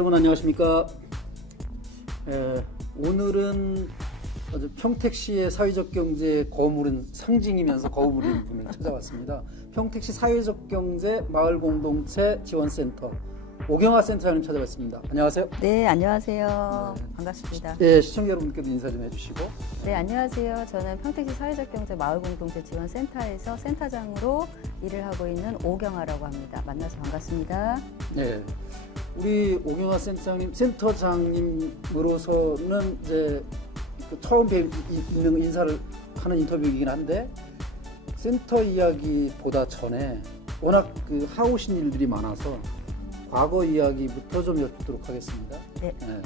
여러분 안녕하십니까. 오늘은 아주 평택시의 사회적 경제 거물은 상징이면서 거물인 분을 찾아왔습니다. 평택시 사회적 경제 마을 공동체 지원센터 오경화 센터장님 찾아왔습니다. 안녕하세요. 네, 안녕하세요. 반갑습니다. 네, 시청자 여러분께도 인사 좀 해주시고. 네, 안녕하세요. 저는 평택시 사회적경제 마을공동체 지원센터에서 센터장으로 일을 하고 있는 오경화라고 합니다. 만나서 반갑습니다. 네, 우리 오경화 센터장님으로서는 이제 처음 뵙는 인사를 하는 인터뷰이긴 한데 센터 이야기보다 전에 워낙 하오신 일들이 많아서 과거 이야기부터 좀 여쭙도록 하겠습니다. 네. 네.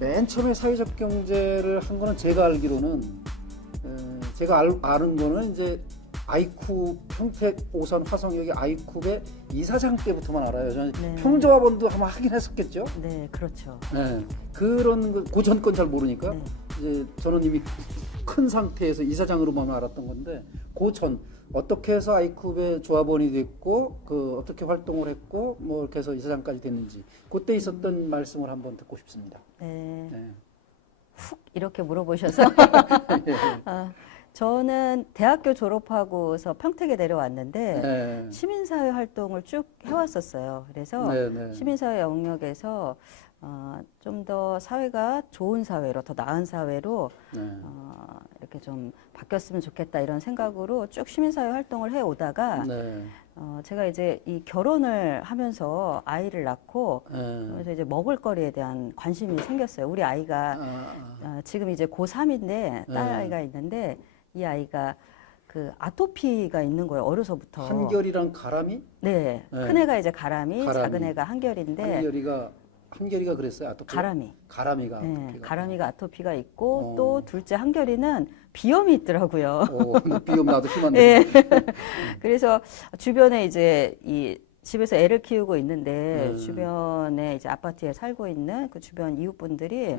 맨 처음에 사회적 경제를 한 거는 제가 알기로는 제가 아는 거는 이제 아이쿱 평택 오산 화성역의 아이쿱의 이사장 때부터만 알아요. 저는 네. 평조합원도 아마 하긴 했었겠죠. 네, 그렇죠. 네. 그런 그 전 건 잘 모르니까 네. 이제 저는 이미 큰 상태에서 이사장으로만 알았던 건데 그 전 어떻게 해서 아이쿱의 조합원이 됐고 어떻게 활동을 했고 뭐 이렇게 해서 이사장까지 됐는지 그때 있었던 말씀을 한번 듣고 싶습니다. 네. 네. 훅 이렇게 물어보셔서 저는 대학교 졸업하고서 평택에 내려왔는데 네. 시민사회 활동을 쭉 해왔었어요. 그래서 네, 네. 시민사회 영역에서 좀 더 사회가 좋은 사회로, 더 나은 사회로 네. 이렇게 좀 바뀌었으면 좋겠다 이런 생각으로 쭉 시민사회 활동을 해오다가 네. 제가 이제 이 결혼을 하면서 아이를 낳고 네. 그래서 이제 먹을거리에 대한 관심이 생겼어요. 우리 아이가 지금 이제 고3인데 딸 아이가 있는데 이 아이가 그 아토피가 있는 거예요. 어려서부터. 한결이랑 가람이? 네. 네. 큰 애가 이제 가람이, 가람이. 작은 애가 한결인데 한결이가 그랬어요. 아토피. 가람이가 네, 아토피가. 가람이가 아토피가 있고 또 둘째 한결이는 비염이 있더라고요. 비염 나도 심한데. 네. 그래서 주변에 이제 이 집에서 애를 키우고 있는데 주변에 이제 아파트에 살고 있는 그 주변 이웃분들이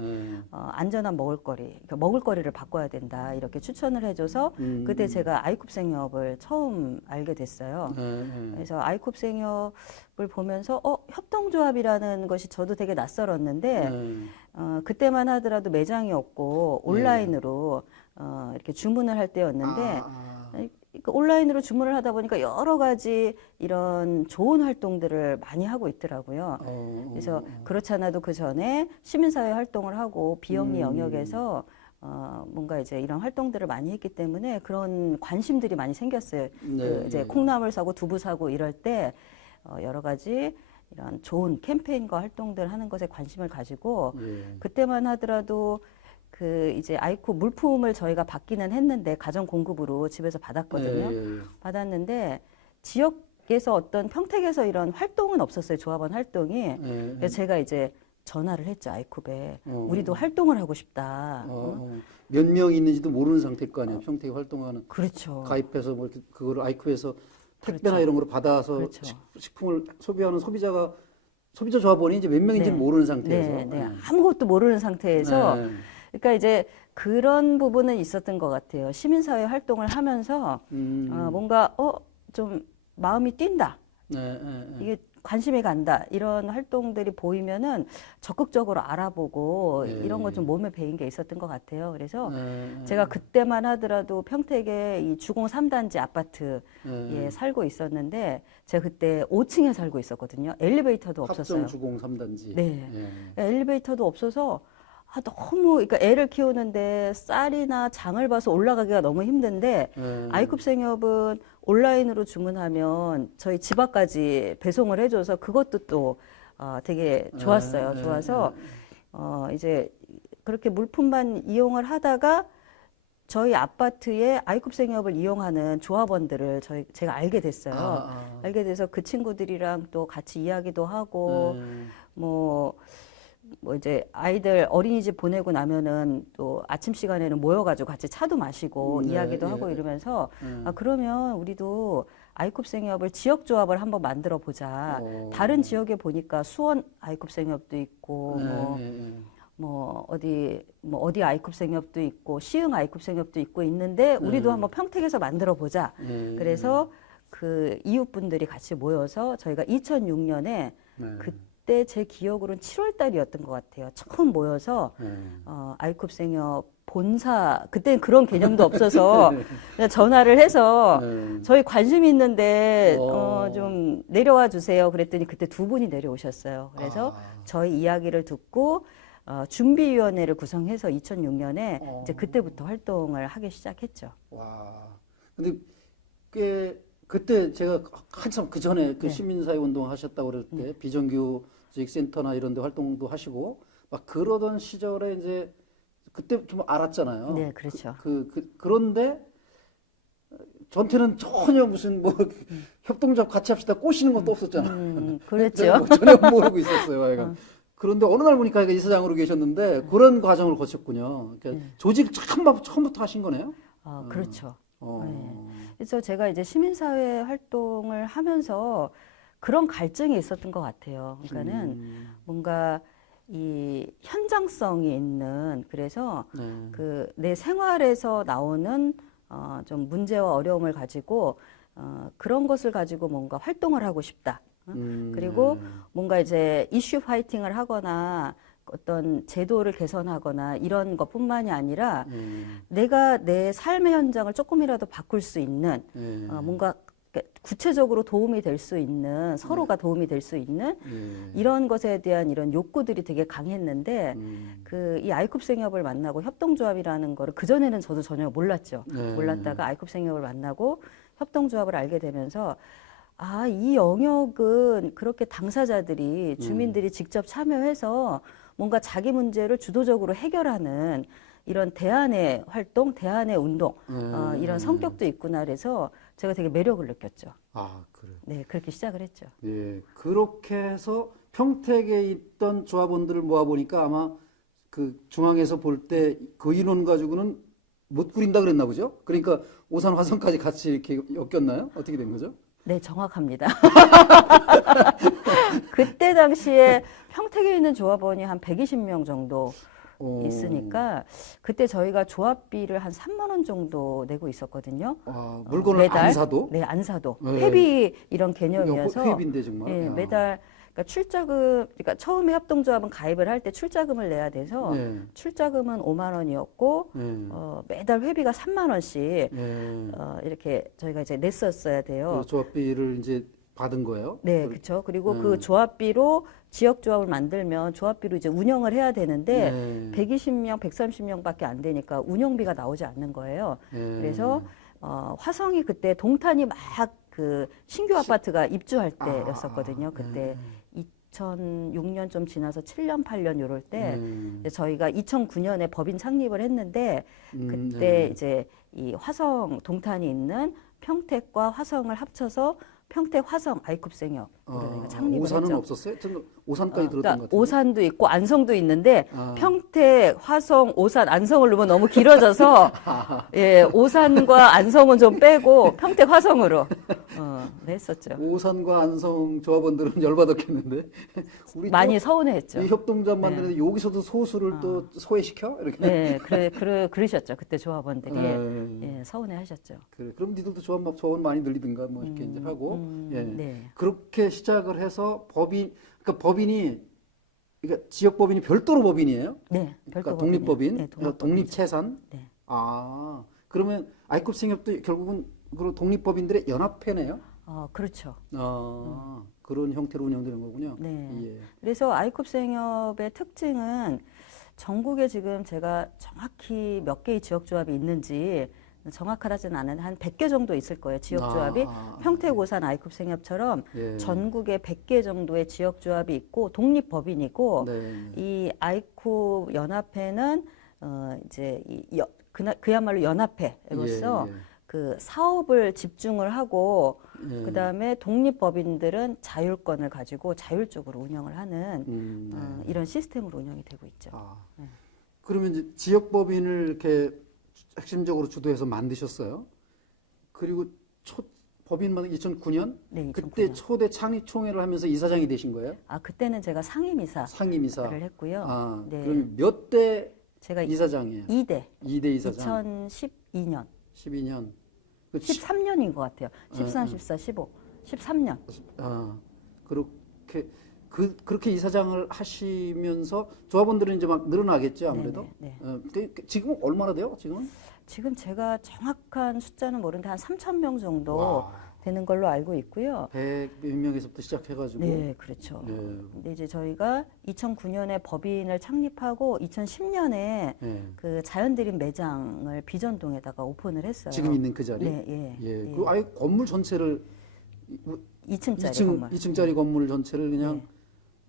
안전한 먹을거리, 그러니까 먹을거리를 바꿔야 된다 이렇게 추천을 해줘서 그때 제가 아이쿱 생협을 처음 알게 됐어요. 그래서 아이쿱 생협을 보면서 협동조합이라는 것이 저도 되게 낯설었는데 그때만 하더라도 매장이 없고 온라인으로 이렇게 주문을 할 때였는데 온라인으로 주문을 하다 보니까 여러 가지 이런 좋은 활동들을 많이 하고 있더라고요. 그래서 그렇지 않아도 그 전에 시민사회 활동을 하고 비영리 영역에서 뭔가 이제 이런 활동들을 많이 했기 때문에 그런 관심들이 많이 생겼어요. 네. 이제 콩나물 사고 두부 사고 이럴 때 여러 가지 이런 좋은 캠페인과 활동들 하는 것에 관심을 가지고 그때만 하더라도 이제 아이코 물품을 저희가 받기는 했는데 가정 공급으로 집에서 받았거든요. 받았는데 지역에서 어떤 평택에서 이런 활동은 없었어요. 조합원 활동이. 그래서 제가 이제 전화를 했죠. 아이쿱에. 우리도 활동을 하고 싶다. 몇 명 있는지도 모르는 상태일 거 아니에요. 평택에 활동하는. 그렇죠. 가입해서 뭐 그거를 아이쿱에서 택배나 그렇죠. 이런 걸 받아서 그렇죠. 식품을 소비하는 소비자 조합원이 이제 몇 명인지는 모르는 상태에서. 네. 아무것도 모르는 상태에서 그러니까 이제 그런 부분은 있었던 것 같아요. 시민사회 활동을 하면서 뭔가 좀 마음이 뛴다. 이게 관심이 간다. 이런 활동들이 보이면은 적극적으로 알아보고 이런 거 좀 몸에 배인 게 있었던 것 같아요. 그래서 제가 그때만 하더라도 평택에 이 주공 3단지 아파트에 살고 있었는데 제가 그때 5층에 살고 있었거든요. 엘리베이터도 없었어요. 합정 주공 3단지. 네. 엘리베이터도 없어서 너무, 그러니까 애를 키우는데 쌀이나 장을 봐서 올라가기가 너무 힘든데, 아이쿱 생협은 온라인으로 주문하면 저희 집 앞까지 배송을 해줘서 그것도 또 되게 좋았어요. 좋아서, 이제 그렇게 물품만 이용을 하다가 저희 아파트에 아이쿱 생협을 이용하는 조합원들을 제가 알게 됐어요. 알게 돼서 그 친구들이랑 또 같이 이야기도 하고, 뭐 이제 아이들 어린이집 보내고 나면은 또 아침 시간에는 모여가지고 같이 차도 마시고 이야기도 하고 이러면서 그러면 우리도 아이쿱 생협을 지역 조합을 한번 만들어 보자. 다른 지역에 보니까 수원 아이쿱 생협도 있고 어디 아이쿱 생협도 있고 시흥 아이쿱 생협도 있고 있는데 우리도 한번 평택에서 만들어 보자. 그래서 그 이웃분들이 같이 모여서 저희가 2006년에 그때 제 기억으로는 7월 달이었던 것 같아요. 처음 모여서 네. 아이쿱 생협 본사, 그때는 그런 개념도 없어서 그냥 전화를 해서 네. 저희 관심 있는데 어. 좀 내려와 주세요. 그랬더니 그때 두 분이 내려오셨어요. 그래서 저희 이야기를 듣고 준비위원회를 구성해서 2006년에 이제 그때부터 활동을 하기 시작했죠. 와. 근데 꽤 그때 제가 한참 그 전에 그 네. 시민사회 운동 하셨다고 그럴 때 비정규직 센터나 이런 데 활동도 하시고 막 그러던 시절에 이제 그때 좀 알았잖아요. 네, 그렇죠. 그런데 저한테는 전혀 무슨 뭐 협동조합 같이 합시다 꼬시는 것도 없었잖아요. 그랬죠. 제가 뭐 전혀 모르고 있었어요. 하여간. 그런데 어느 날 보니까 이사장으로 계셨는데 그런 과정을 거쳤군요. 그러니까 조직 처음부터 하신 거네요. 그렇죠. 어. 네. 그래서 제가 이제 시민사회 활동을 하면서 그런 갈증이 있었던 것 같아요. 그러니까는 뭔가 이 현장성이 있는 그래서 네. 그 내 생활에서 나오는 좀 문제와 어려움을 가지고 그런 것을 가지고 뭔가 활동을 하고 싶다. 그리고 뭔가 이제 이슈 파이팅을 하거나 어떤 제도를 개선하거나 이런 것뿐만이 아니라 내가 내 삶의 현장을 조금이라도 바꿀 수 있는 뭔가 구체적으로 도움이 될 수 있는 서로가 도움이 될 수 있는 이런 것에 대한 이런 욕구들이 되게 강했는데 그 이 아이쿱 생협을 만나고 협동조합이라는 거를 그전에는 저도 전혀 몰랐죠. 몰랐다가 아이쿱 생협을 만나고 협동조합을 알게 되면서 아, 이 영역은 그렇게 당사자들이 주민들이 직접 참여해서 뭔가 자기 문제를 주도적으로 해결하는 이런 대안의 활동, 대안의 운동 이런 성격도 있구나 그래서 제가 되게 매력을 느꼈죠. 아, 그래. 네, 그렇게 시작을 했죠. 예, 그렇게 해서 평택에 있던 조합원들을 모아보니까 아마 그 중앙에서 볼 때 그 인원 가지고는 못 꾸린다 그랬나 보죠? 그러니까 오산 화성까지 같이 이렇게 엮였나요? 어떻게 된 거죠? 네, 정확합니다. 그때 당시에 평택에 있는 조합원이 한 120명 정도 있으니까 그때 저희가 조합비를 한 3만 원 정도 내고 있었거든요. 물건을 매달. 안 사도? 네, 안 사도. 네. 회비 이런 개념이어서 회비인데 정말. 네, 야. 매달 그러니까 출자금 그러니까 처음에 협동조합은 가입을 할 때 출자금을 내야 돼서 네. 출자금은 5만 원이었고 네. 매달 회비가 3만 원씩 네. 이렇게 저희가 이제 냈었어야 돼요. 그 조합비를 이제 받은 거예요? 네, 그렇죠. 그리고 그 조합비로 지역 조합을 만들면 조합비로 이제 운영을 해야 되는데 120명, 130명밖에 안 되니까 운영비가 나오지 않는 거예요. 그래서 화성이 그때 동탄이 막 그 신규 아파트가 입주할 때였었거든요. 그때 2006년 좀 지나서 7년, 8년 요럴 때 이제 저희가 2009년에 법인 창립을 했는데 그때 이제 이 화성 동탄이 있는 평택과 화성을 합쳐서 평택 화성 아이쿱 생협 창립을 오산은 했죠. 없었어요? 저는 오산까지 들었던 그러니까 것 같은데. 오산도 있고 안성도 있는데 평택, 화성, 오산, 안성을 넣으면 너무 길어져서 예, 오산과 안성은 좀 빼고 평택, 화성으로 네, 했었죠. 오산과 안성 조합원들은 열받았겠는데. 우리 많이 서운해했죠. 이 협동조합 만드는데 여기서도 소수를 또 소외시켜? 이렇게. 네, 그러셨죠. 그때 조합원들이 예, 서운해하셨죠. 그래. 그럼 니들도 조합원 많이 늘리든가 뭐 이렇게 이제 하고. 예. 네. 그렇게 시작을 해서 법인이 그러니까 지역 법인이 별도로 법인이에요? 네, 그러니까 별도 독립법인, 네, 독립채산. 네. 아, 그러면 아이콥 생협도 결국은 그 독립법인들의 연합회네요? 그렇죠. 그런 형태로 운영되는 거군요. 네. 예. 그래서 아이콥 생협의 특징은 전국에 지금 제가 정확히 몇 개의 지역조합이 있는지 정확하지는 않은데 한 100개 정도 있을 거예요. 지역조합이 평택, 오산, 아이콥 생협처럼 예. 전국에 100개 정도의 지역조합이 있고 독립법인이고 네. 이 아이콥 연합회는 이제 그야말로 연합회로서 예, 예. 그 사업을 집중을 하고 예. 그다음에 독립법인들은 자율권을 가지고 자율적으로 운영을 하는 네. 이런 시스템으로 운영이 되고 있죠. 그러면 이제 지역 법인을 이렇게 핵심적으로 주도해서 만드셨어요. 그리고 법인만 2009년 네, 그때 2009년. 초대 창립 총회를 하면서 이사장이 되신 거예요? 그때는 제가 상임이사를 상임이사. 했고요. 네. 그럼 몇 대 제가 이사장이에요? 2대. 2대 이사장. 2012년. 12년. 13년인 것 같아요. 13, 14, 15. 13년. 그렇게 그렇게 이사장을 하시면서 조합원들은 이제 막 늘어나겠죠, 아무래도. 네. 지금 얼마나 돼요? 지금은? 지금 제가 정확한 숫자는 모르는데 한 3천 명 정도 와. 되는 걸로 알고 있고요. 100몇 명에서부터 시작해가지고. 네, 그렇죠. 네. 근데 이제 저희가 2009년에 법인을 창립하고 2010년에 네. 그 자연드림 매장을 비전동에다가 오픈을 했어요. 지금 있는 그 자리. 네, 예. 예. 그 아예 건물 전체를 2층짜리 건물. 2층짜리 건물 전체를 그냥 네.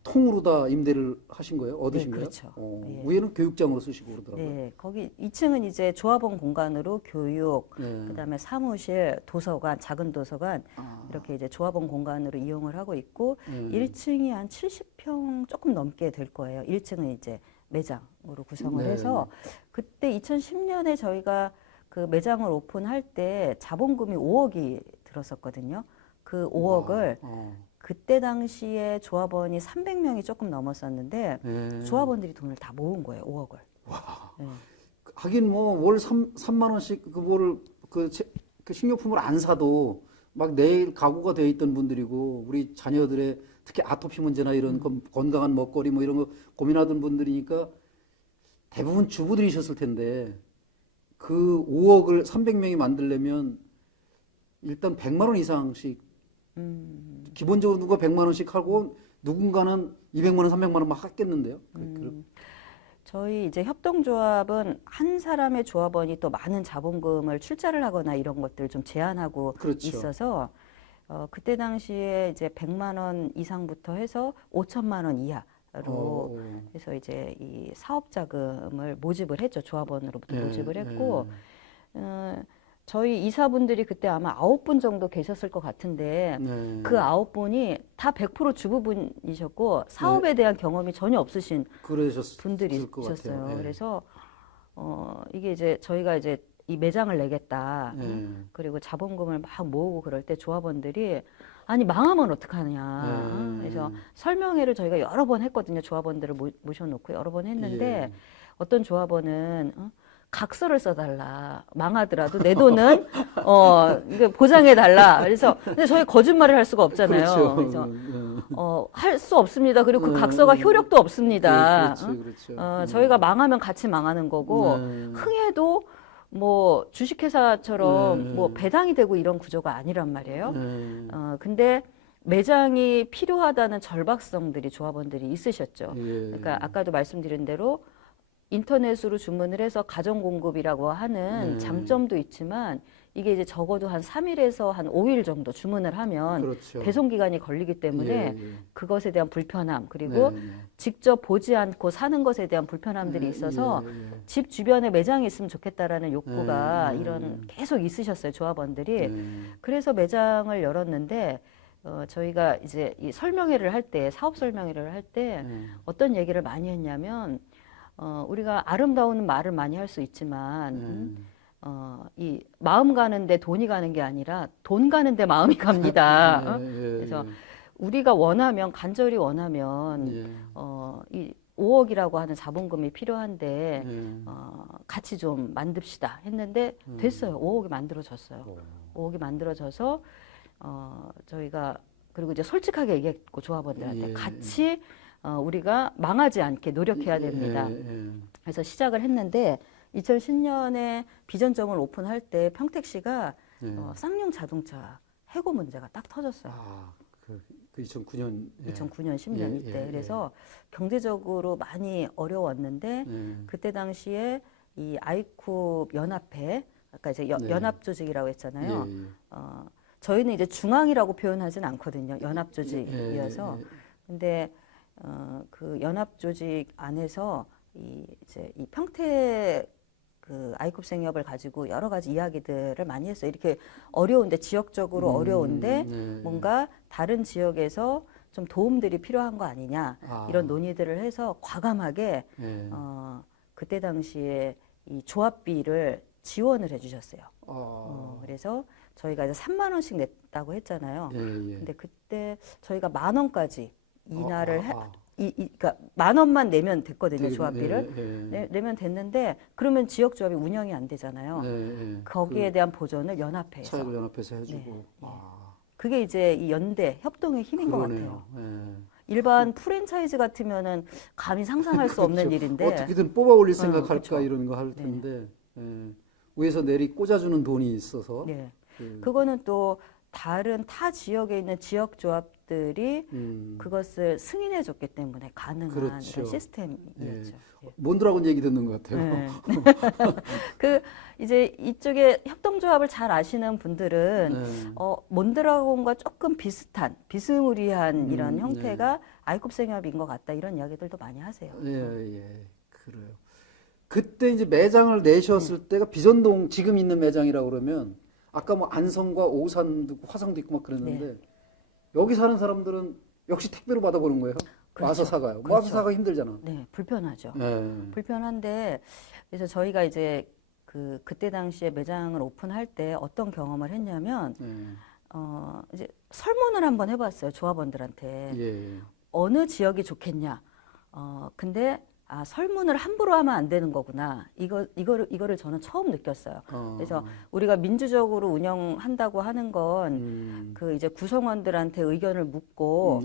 통으로 다 임대를 하신 거예요? 얻으신 네, 거예요? 그렇죠. 예. 예. 위에는 교육장으로 쓰시고 그러더라고요. 네, 거기 2층은 이제 조합원 공간으로 교육, 네. 그다음에 사무실, 도서관, 작은 도서관 아. 이렇게 이제 조합원 공간으로 이용을 하고 있고 네. 1층이 한 70평 조금 넘게 될 거예요. 1층은 이제 매장으로 구성을 네. 해서 그때 2010년에 저희가 그 매장을 오픈할 때 자본금이 5억이 들었었거든요. 그 5억을 그때 당시에 조합원이 300명이 조금 넘었었는데 네. 조합원들이 돈을 다 모은 거예요. 5억을. 네. 하긴 뭐 월 3만 원씩 그 식료품을 안 사도 막 내일 가구가 되어 있던 분들이고 우리 자녀들의 특히 아토피 문제나 이런 건강한 먹거리 뭐 이런 거 고민하던 분들이니까 대부분 주부들이셨을 텐데 그 5억을 300명이 만들려면 일단 100만 원 이상씩 기본적으로 누가 100만 원씩 하고 누군가는 200만 원, 300만 원 막 하겠는데요. 저희 이제 협동조합은 한 사람의 조합원이 또 많은 자본금을 출자를 하거나 이런 것들을 좀 제한하고 그렇죠. 있어서 그때 당시에 이제 100만 원 이상부터 해서 5천만 원 이하로 해서 이제 이 사업 자금을 모집을 했죠. 조합원으로부터 모집을 했고 저희 이사분들이 그때 아마 9분 정도 계셨을 것 같은데 그 9분이 다 100% 주부분이셨고 사업에 대한 경험이 전혀 없으신 분들이 있었어요. 네. 그래서 이게 이제 저희가 이제 이 매장을 내겠다. 그리고 자본금을 막 모으고 그럴 때 조합원들이 아니 망하면 어떡하냐. 그래서 설명회를 저희가 여러 번 했거든요. 조합원들을 모셔놓고 여러 번 했는데 어떤 조합원은 각서를 써달라. 망하더라도 내 돈은 이게 보장해달라. 그래서 근데 저희 거짓말을 할 수가 없잖아요. 그렇죠. 그래서 할 수 없습니다. 그리고 그 각서가 효력도 없습니다. 그렇죠. 저희가 망하면 같이 망하는 거고 흥해도 뭐 주식회사처럼 뭐 배당이 되고 이런 구조가 아니란 말이에요. 근데 매장이 필요하다는 절박성들이 조합원들이 있으셨죠. 그러니까 아까도 말씀드린 대로 인터넷으로 주문을 해서 가정 공급이라고 하는 장점도 있지만 이게 이제 적어도 한 3일에서 한 5일 정도 주문을 하면 그렇죠. 배송 기간이 걸리기 때문에 그것에 대한 불편함 그리고 직접 보지 않고 사는 것에 대한 불편함들이 있어서 집 주변에 매장이 있으면 좋겠다라는 욕구가 이런 계속 있으셨어요. 조합원들이. 그래서 매장을 열었는데 저희가 이제 이 설명회를 할 때 사업 설명회를 할 때 어떤 얘기를 많이 했냐면 우리가 아름다운 말을 많이 할 수 있지만, 이 마음 가는데 돈이 가는 게 아니라 돈 가는데 마음이 갑니다. 그래서 우리가 원하면, 간절히 원하면, 이 5억이라고 하는 자본금이 필요한데, 같이 좀 만듭시다 했는데, 됐어요. 5억이 만들어졌어요. 5억이 만들어져서, 저희가, 그리고 이제 솔직하게 얘기했고, 조합원들한테 같이 우리가 망하지 않게 노력해야 됩니다. 그래서 시작을 했는데 2010년에 비전점을 오픈할 때 평택시가 쌍용 자동차 해고 문제가 딱 터졌어요. 그 2009년 2009년 10년 이때. 그래서 경제적으로 많이 어려웠는데 그때 당시에 이 아이쿱 연합회 아까 이제 연합 조직이라고 했잖아요. 저희는 이제 중앙이라고 표현하진 않거든요. 연합 조직이어서. 근데 그 연합 조직 안에서 이제 이 평택 그 아이쿱 생협을 가지고 여러 가지 이야기들을 많이 했어요. 이렇게 어려운데 지역적으로 어려운데 뭔가 다른 지역에서 좀 도움들이 필요한 거 아니냐 이런 논의들을 해서 과감하게 그때 당시에 이 조합비를 지원을 해주셨어요. 그래서 저희가 이제 3만 원씩 냈다고 했잖아요. 근데 그때 저희가 10,000원까지 인하를 그러니까 10,000원만 내면 됐거든요. 조합비를 내면 됐는데 그러면 지역 조합이 운영이 안 되잖아요. 거기에 대한 보전을 연합회에서 차이를 연합해서 해주고 그게 이제 이 연대 협동의 힘인 것 같아요. 일반 프랜차이즈 같으면은 감히 상상할 수 없는 그렇죠. 일인데 어떻게든 뽑아 올릴 생각할까 그렇죠. 이런 거 할 텐데 위에서 내리 꽂아주는 돈이 있어서 네. 그거는 또 다른 타 지역에 있는 지역 조합들이 그것을 승인해 줬기 때문에 가능한 그렇죠. 이런 시스템이었죠. 몬드라고는 얘기 듣는 것 같아요. 네. 그 이제 이쪽에 협동조합을 잘 아시는 분들은 몬드라곤과 조금 비슷한 비스무리한 이런 형태가 아이콥 생협인 것 같다 이런 이야기들도 많이 하세요. 그래요. 그때 이제 매장을 내셨을 때가 비전동 지금 있는 매장이라고 그러면 아까 뭐 안성과 오산도 있고 화성도 있고 막 그랬는데 여기 사는 사람들은 역시 택배로 받아보는 거예요. 그렇죠. 와서 사가요. 그렇죠. 와서 사가 힘들잖아. 네, 불편하죠. 네. 불편한데 그래서 저희가 이제 그때 당시에 매장을 오픈할 때 어떤 경험을 했냐면 이제 설문을 한번 해봤어요. 조합원들한테 어느 지역이 좋겠냐. 근데 설문을 함부로 하면 안 되는 거구나. 이거를 저는 처음 느꼈어요. 그래서 우리가 민주적으로 운영한다고 하는 건 그 이제 구성원들한테 의견을 묻고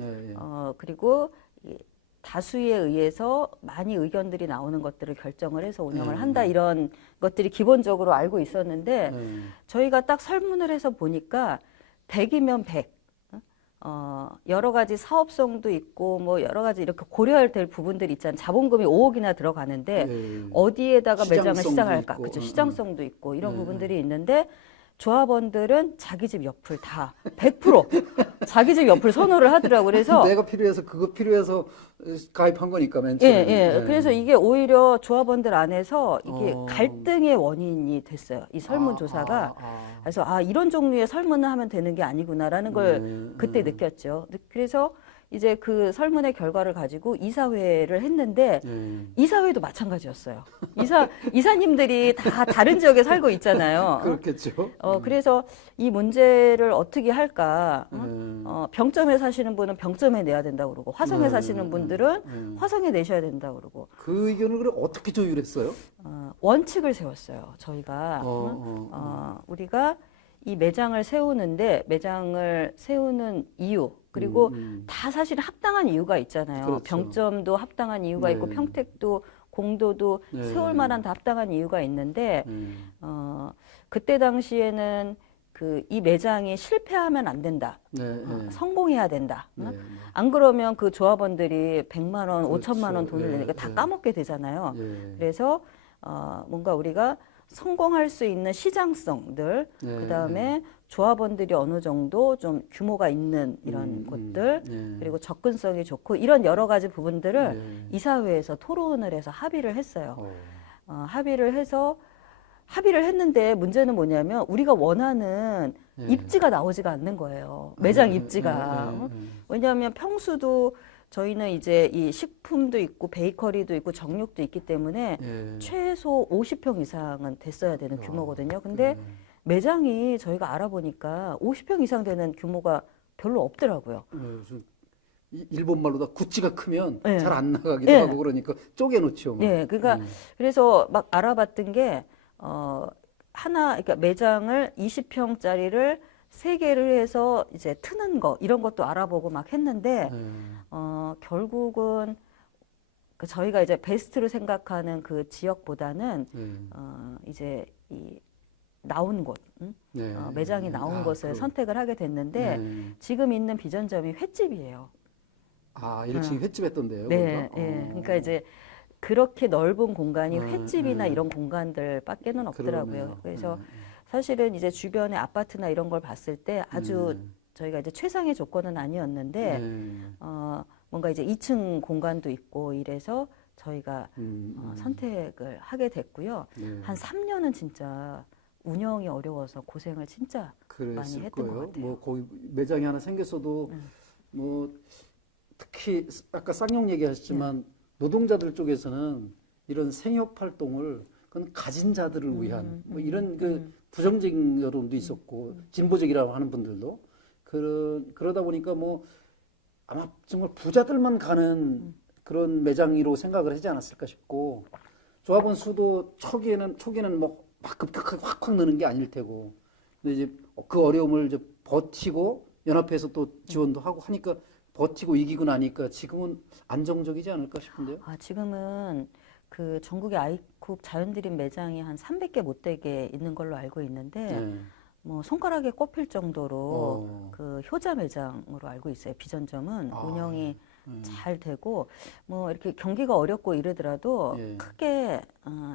그리고 다수에 의해서 많이 의견들이 나오는 것들을 결정을 해서 운영을 한다 이런 것들이 기본적으로 알고 있었는데 저희가 딱 설문을 해서 보니까 100이면 100. 여러 가지 사업성도 있고 뭐 여러 가지 이렇게 고려해야 될 부분들이 있잖아요. 자본금이 5억이나 들어가는데 어디에다가 매장을 시작할까? 그렇죠. 시장성도 있고 이런 부분들이 있는데 조합원들은 자기 집 옆을 다 100% 자기 집 옆을 선호를 하더라고요. 그래서 내가 필요해서 그거 필요해서 가입한 거니까 맨 처음에. 그래서 이게 오히려 조합원들 안에서 이게 갈등의 원인이 됐어요. 이 설문조사가. 그래서 이런 종류의 설문을 하면 되는 게 아니구나라는 걸 그때 느꼈죠. 그래서 이제 그 설문의 결과를 가지고 이사회를 했는데 이사회도 마찬가지였어요. 이사님들이 다 다른 지역에 살고 있잖아요. 그렇겠죠. 그래서 이 문제를 어떻게 할까? 병점에 사시는 분은 병점에 내야 된다고 그러고 화성에 사시는 분들은 화성에 내셔야 된다고 그러고 그 의견을 그래 어떻게 조율했어요? 원칙을 세웠어요. 저희가 우리가 이 매장을 세우는데 매장을 세우는 이유 그리고 다 사실 합당한 이유가 있잖아요. 그렇죠. 병점도 합당한 이유가 있고 평택도 공도도 세울 만한 다 합당한 이유가 있는데 그때 당시에는 이 매장이 실패하면 안 된다. 성공해야 된다. 안 그러면 그 조합원들이 100만 원, 5천만 원 돈을 내니까 다 까먹게 되잖아요. 그래서 뭔가 우리가 성공할 수 있는 시장성들, 그다음에 조합원들이 어느 정도 좀 규모가 있는 이런 곳들, 그리고 접근성이 좋고 이런 여러 가지 부분들을 이사회에서 토론을 해서 합의를 했어요. 합의를 했는데 문제는 뭐냐면 우리가 원하는 입지가 나오지가 않는 거예요. 매장 입지가. 왜냐하면 평수도 저희는 이제 이 식품도 있고 베이커리도 있고 정육도 있기 때문에 최소 50평 이상은 됐어야 되는 규모거든요. 근데 매장이 저희가 알아보니까 50평 이상 되는 규모가 별로 없더라고요. 일본 말로 다 구찌가 크면 잘 안 나가기도 하고 그러니까 쪼개놓죠. 그러니까 그래서 막 알아봤던 게 그러니까 매장을 20평짜리를 3개를 해서 이제 트는 거 이런 것도 알아보고 막 했는데 결국은 저희가 이제 베스트로 생각하는 그 지역보다는 이제 이 나온 곳 매장이 나온 곳을 선택을 하게 됐는데 지금 있는 비전점이 횟집이에요. 1층이 횟집 했던데요. 그러니까 이제 그렇게 넓은 공간이 횟집이나 이런 공간들밖에는 없더라고요. 그러네요. 그래서 사실은 이제 주변의 아파트나 이런 걸 봤을 때 아주 저희가 이제 최상의 조건은 아니었는데 뭔가 이제 2층 공간도 있고 이래서 저희가 선택을 하게 됐고요. 한 3년은 진짜 운영이 어려워서 고생을 진짜 많이 했던 것 같아요. 뭐 거기 매장이 하나 생겼어도 뭐 특히 아까 쌍용 얘기하셨지만 노동자들 쪽에서는 이런 생협 활동을 그건 가진 자들을 위한 뭐 이런 그 부정적인 여론도 있었고 진보적이라고 하는 분들도 그러다 보니까 뭐 아마 정말 부자들만 가는 그런 매장으로 생각을 하지 않았을까 싶고 조합원 수도 초기에는 뭐 막 급격하게 확 느는 게 아닐 테고 근데 이제 그 어려움을 이제 버티고 연합회에서 또 지원도 하고 하니까 버티고 이기고 나니까 지금은 안정적이지 않을까 싶은데요. 지금은 그 전국의 아이쿡 자연드림 매장이 한 300개 못 되게 있는 걸로 알고 있는데 네. 뭐 손가락에 꼽힐 정도로 어. 그 효자 매장으로 알고 있어요. 비전점은 아. 운영이 잘 되고 뭐 이렇게 경기가 어렵고 이러더라도 예. 크게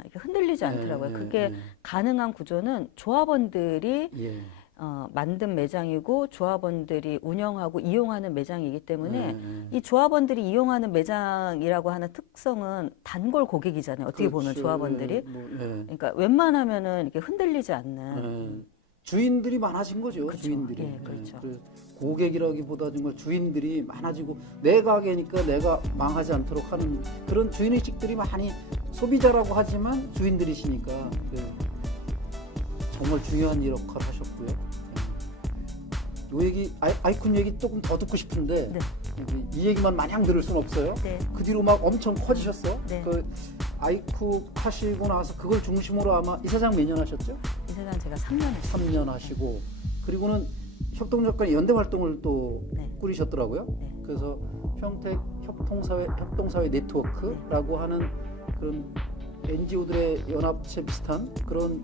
이렇게 흔들리지 않더라고요. 예, 그게 예. 가능한 구조는 조합원들이 예. 만든 매장이고 조합원들이 운영하고 이용하는 매장이기 때문에 예. 이 조합원들이 이용하는 매장이라고 하는 특성은 단골 고객이잖아요. 어떻게 보면 그렇죠. 조합원들이. 예, 뭐, 예. 그러니까 웬만하면은 이렇게 흔들리지 않는. 예. 주인들이 많아진 거죠. 그렇죠. 주인들이. 예, 그렇죠. 그 고객이라기보다 정말 주인들이 많아지고 내 가게니까 내가 망하지 않도록 하는 그런 주인의식들이 많이 소비자라고 하지만 주인들이시니까 정말 중요한 역할을 하셨고요. 요 얘기 아이콘 얘기 조금 더 듣고 싶은데 네. 이 얘기만 마냥 들을 순 없어요. 네. 그 뒤로 막 엄청 커지셨어. 네. 그 아이쿡 하시고 나서 그걸 중심으로 아마 이사장 몇 년 하셨죠? 이 세상 제가 3년 했어요. 3년 하시고 그리고는 협동조합과 연대 활동을 또 네. 꾸리셨더라고요. 네. 그래서 평택 협동사회 네트워크라고 하는 그런 NGO들의 연합체 비슷한 그런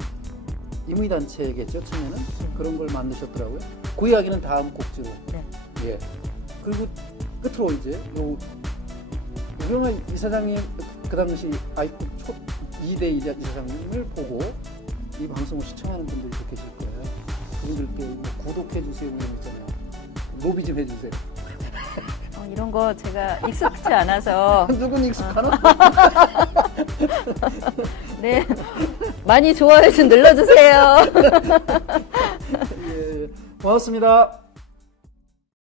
임의단체겠죠, 처음에는 그런 걸 만드셨더라고요. 그 이야기는 다음 곡지로. 네. 예. 그리고 끝으로 이제 요 우병아 이사장님 그 당시 아이콘 초 2대 이사장님을 보고 이 방송을 시청하는 분들이 또 계실 거예요. 그분들께 뭐 구독해 주세요 이런 거 있잖아요. 로비 좀 해주세요. 이런 거 제가 익숙치 않아서 누군 익숙하나? 네 많이 좋아요 좀 눌러주세요. 예, 고맙습니다.